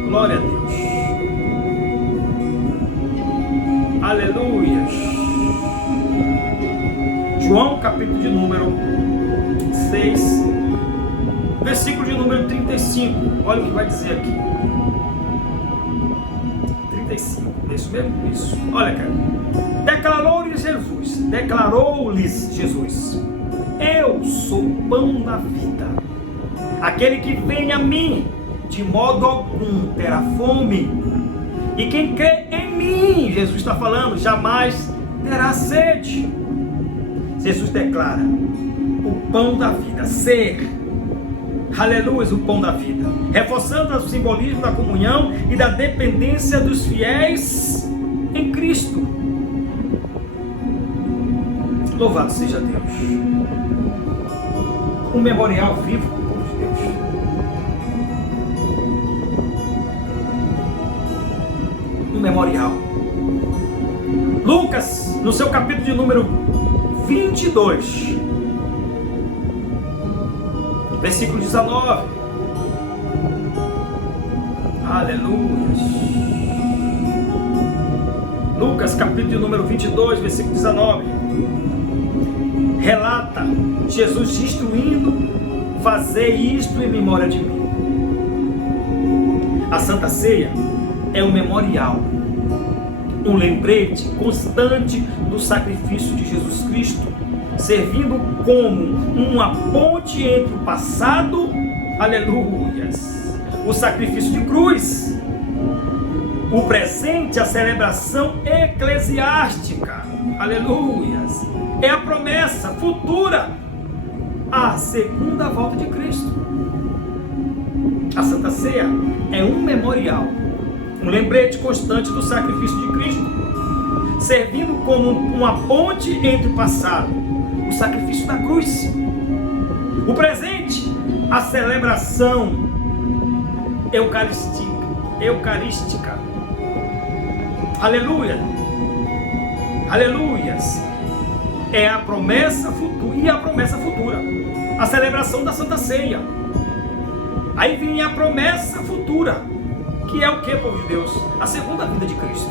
Glória a Deus. Aleluia. João capítulo de número 6, versículo de número 35. Olha o que vai dizer aqui. 35, é isso mesmo? Isso. Olha, cara. Declarou-lhes Jesus: Eu sou o pão da vida. Aquele que vem a mim de modo algum terá fome. E quem crê em mim, Jesus está falando, jamais terá sede. Jesus declara: o pão da vida, ser, aleluia, o pão da vida, reforçando o simbolismo da comunhão e da dependência dos fiéis em Cristo. Louvado seja Deus. Um memorial vivo do povo de Deus. Um memorial. Lucas, no seu capítulo de número 22, versículo 19. Aleluia. Lucas, capítulo de número 22, versículo 19. Relata Jesus instruindo: fazer isto em memória de mim. A Santa Ceia é um memorial, um lembrete constante do sacrifício de Jesus Cristo, servindo como uma ponte entre o passado, aleluias, o sacrifício de cruz, o presente, a celebração eclesiástica, aleluias, é a promessa futura, a segunda volta de Cristo. A Santa Ceia é um memorial, um lembrete constante do sacrifício de Cristo, servindo como uma ponte entre o passado, o sacrifício da cruz, o presente, a celebração eucarística, aleluia, aleluias, é a promessa futura, e a promessa futura, a celebração da Santa Ceia. Aí vem a promessa futura, que é o que, povo de Deus? A segunda vinda de Cristo.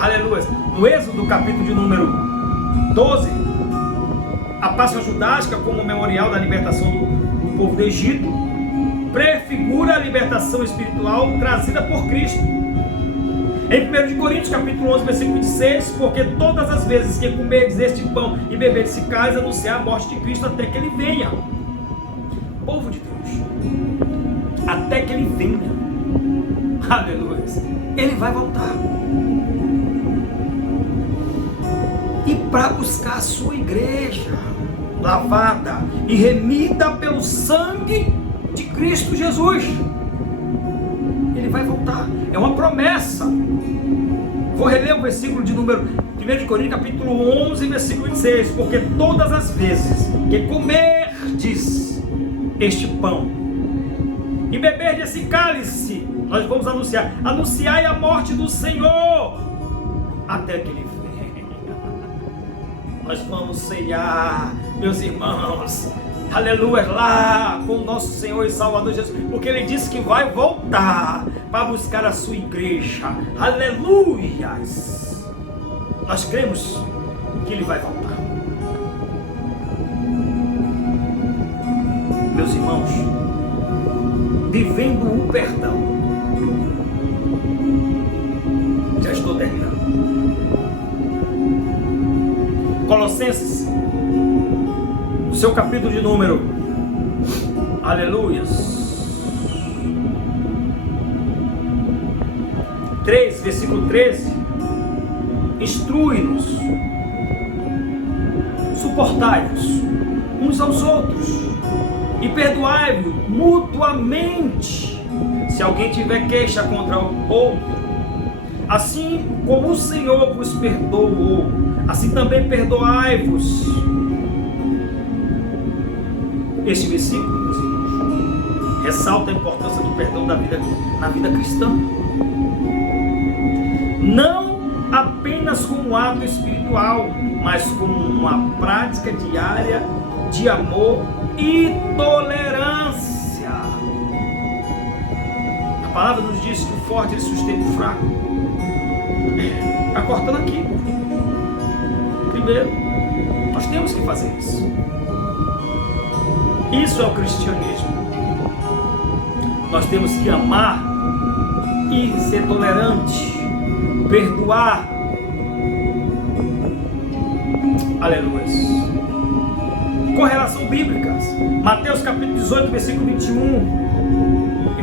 Aleluia. No Êxodo, capítulo de número 12, a Páscoa judáica, como memorial da libertação do povo do Egito, prefigura a libertação espiritual trazida por Cristo. Em 1 Coríntios, capítulo 11, versículo 26, porque todas as vezes que comerdes este pão e beberdes esse cálice, anunciar a morte de Cristo até que ele venha. Povo de Deus, até que ele venha, aleluia, ele vai voltar. E para buscar a sua igreja, lavada e remida pelo sangue de Cristo Jesus, ele vai voltar, é uma promessa. Vou reler o versículo de número 1 Coríntios, capítulo 11, versículo 26, porque todas as vezes que comerdes este pão e beberdes esse cálice, nós vamos anunciai a morte do Senhor até que ele venha. Nós vamos ceiar, meus irmãos, aleluia, lá com o nosso Senhor e Salvador Jesus, porque ele disse que vai voltar para buscar a sua igreja, aleluias. Nós cremos que ele vai voltar. Meus irmãos, vivendo o perdão, já estou terminando. Colossenses, no seu capítulo de número, aleluias, 3, versículo 13, instrui-nos, suportai-vos uns aos outros e perdoai-vos mutuamente, se alguém tiver queixa contra o outro, assim como o Senhor vos perdoou, assim também perdoai-vos. Este versículo, meus irmãos, ressalta a importância do perdão na vida cristã, não apenas como um ato espiritual, mas como uma prática diária de amor e tolerância. A palavra nos diz que o forte ele sustenta o fraco. Está cortando aqui. Primeiro, nós temos que fazer isso. Isso é o cristianismo. Nós temos que amar e ser tolerante, perdoar. Aleluia. Correlação bíblica. Mateus capítulo 18, versículo 21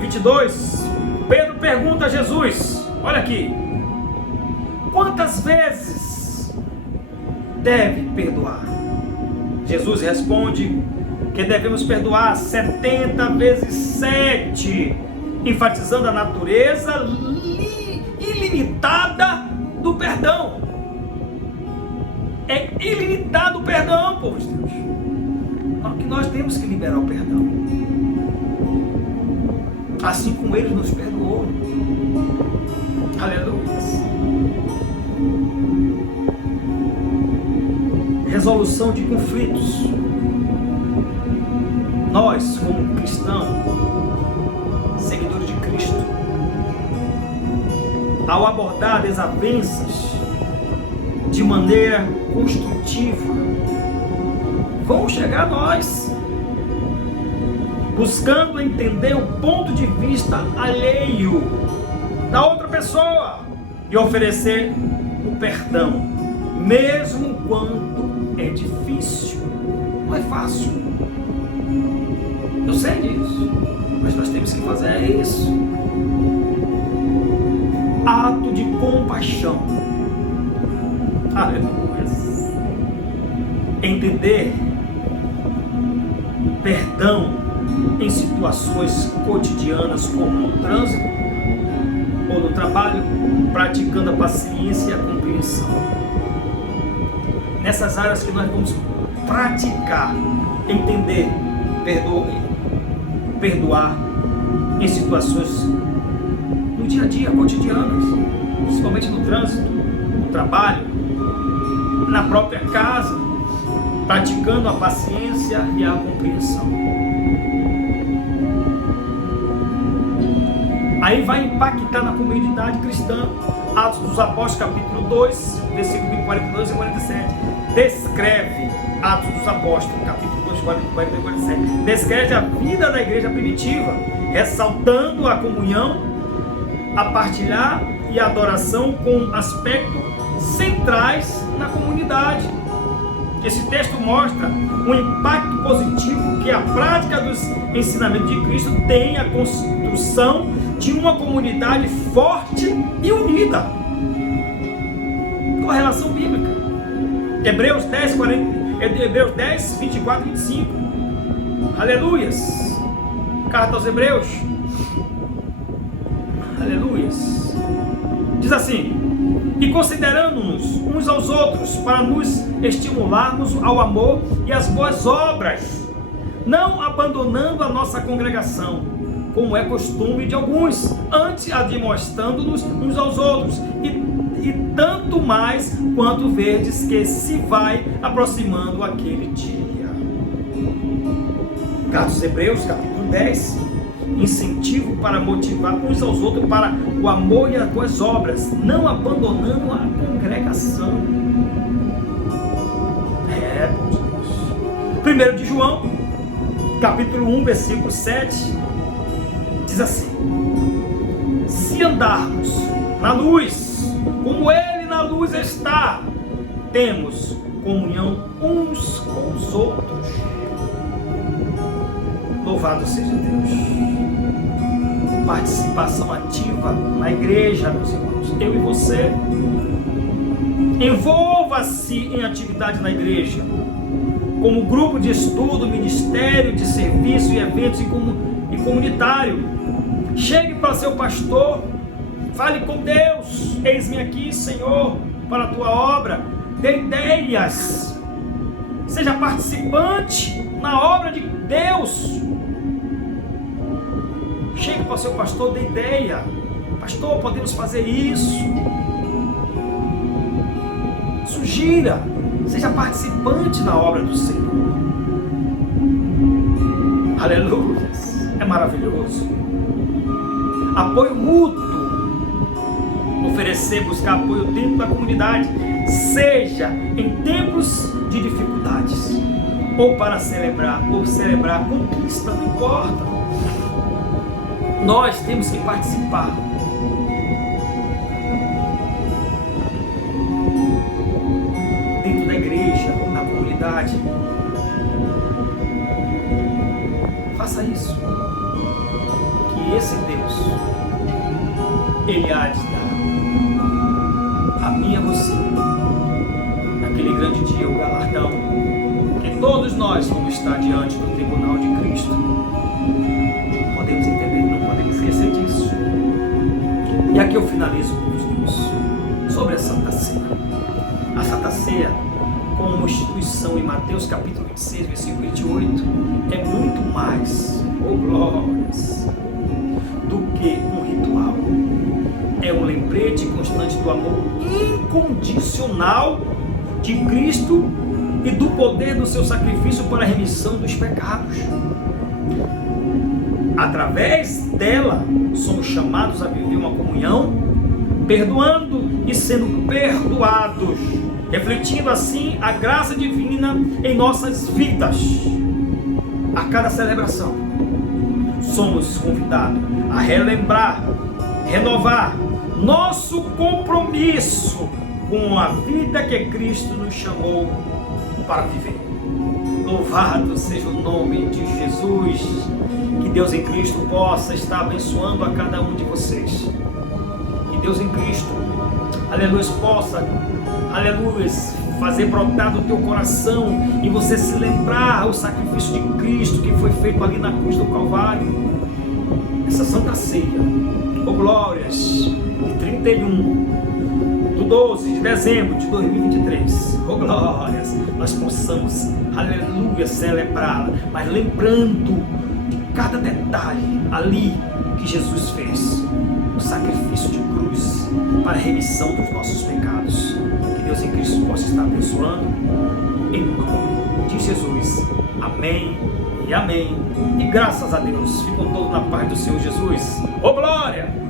22, Pedro pergunta a Jesus, olha aqui, quantas vezes deve perdoar? Jesus responde que devemos perdoar 70 vezes 7, enfatizando a natureza ilimitada do perdão. É ilimitado o perdão, povo de Deus. Que nós temos que liberar o perdão. Assim como Ele nos perdoou. Aleluia. Resolução de conflitos. Nós, como cristãos, seguidores de Cristo, ao abordar desavenças de maneira construtiva, vão chegar a nós, buscando entender o ponto de vista alheio da outra pessoa e oferecer o perdão, mesmo quando é difícil. Não é fácil, eu sei disso, mas nós temos que fazer isso. Ato de compaixão. Aleluia. Entender perdão em situações cotidianas, como no trânsito ou no trabalho, praticando a paciência e a compreensão. Nessas áreas que nós vamos praticar, entender, perdoar em situações no dia a dia, cotidianas, principalmente no trânsito, no trabalho, na própria casa, praticando a paciência e a compreensão. Aí vai impactar na comunidade cristã. Atos dos Apóstolos, capítulo 2, versículo de 42 e 47. Descreve, Atos dos Apóstolos, capítulo 2, 42 e 47. Descreve a vida da igreja primitiva, ressaltando a comunhão, a partilhar e a adoração com aspectos centrais na comunidade. Esse texto mostra um impacto positivo que a prática dos ensinamentos de Cristo tem a construção de uma comunidade forte e unida. Correlação bíblica. Hebreus 10, 24 e 25. Aleluias. Carta aos Hebreus. Aleluias. Diz assim: e considerando-nos uns aos outros para nos estimularmos ao amor e às boas obras, não abandonando a nossa congregação, como é costume de alguns, antes admoestando-nos uns aos outros, e tanto mais quanto verdes que se vai aproximando aquele dia. Carta aos Hebreus, capítulo 10. Incentivo para motivar uns aos outros para o amor e as boas obras, não abandonando a congregação. Por Deus. 1 de João, capítulo 1, versículo 7, diz assim: se andarmos na luz, como Ele na luz está, temos comunhão uns com os outros. Louvado seja Deus. Participação ativa na igreja, meus irmãos. Eu e você. Envolva-se em atividade na igreja, como grupo de estudo, ministério de serviço e eventos e comunitário. Chegue para seu pastor, fale com Deus: eis-me aqui, Senhor, para a tua obra. Dê ideias, seja participante na obra de Deus. Chegue para o seu pastor, dê ideia: pastor, podemos fazer isso. Sugira, seja participante na obra do Senhor. Aleluia, é maravilhoso. Apoio mútuo, oferecer, buscar apoio dentro da comunidade, seja em tempos de dificuldades, ou para celebrar conquista, não importa. Nós temos que participar. Dentro da igreja, na comunidade. Faça isso. Que esse Ele há de dar a mim e a você, naquele grande dia, o galardão que todos nós vamos estar diante do tribunal de Cristo. Podemos entender, não podemos esquecer disso. E aqui eu finalizo, povo de Deus, sobre a Santa Ceia. A Santa Ceia, como instituição em Mateus capítulo 26, versículo 28, é muito mais, oh glórias, do que um ritual. É um lembrete constante do amor incondicional de Cristo e do poder do seu sacrifício para a remissão dos pecados. Através dela, somos chamados a viver uma comunhão, perdoando e sendo perdoados, refletindo assim a graça divina em nossas vidas. A cada celebração, somos convidados a relembrar, renovar nosso compromisso com a vida que Cristo nos chamou para viver. Louvado seja o nome de Jesus. Que Deus em Cristo possa estar abençoando a cada um de vocês. Que Deus em Cristo, aleluia, possa, aleluia, fazer brotar do teu coração e você se lembrar o sacrifício de Cristo que foi feito ali na cruz do Calvário. Essa Santa Ceia, oh glórias, de 31 do 12 de dezembro de 2023, oh glórias, nós possamos, aleluia, celebrá-la, mas lembrando de cada detalhe ali que Jesus fez, o sacrifício de cruz para a remissão dos nossos pecados. Que Deus em Cristo possa estar abençoando, em nome de Jesus, amém e amém, e graças a Deus. Ficam todos na paz do Senhor Jesus, oh glória!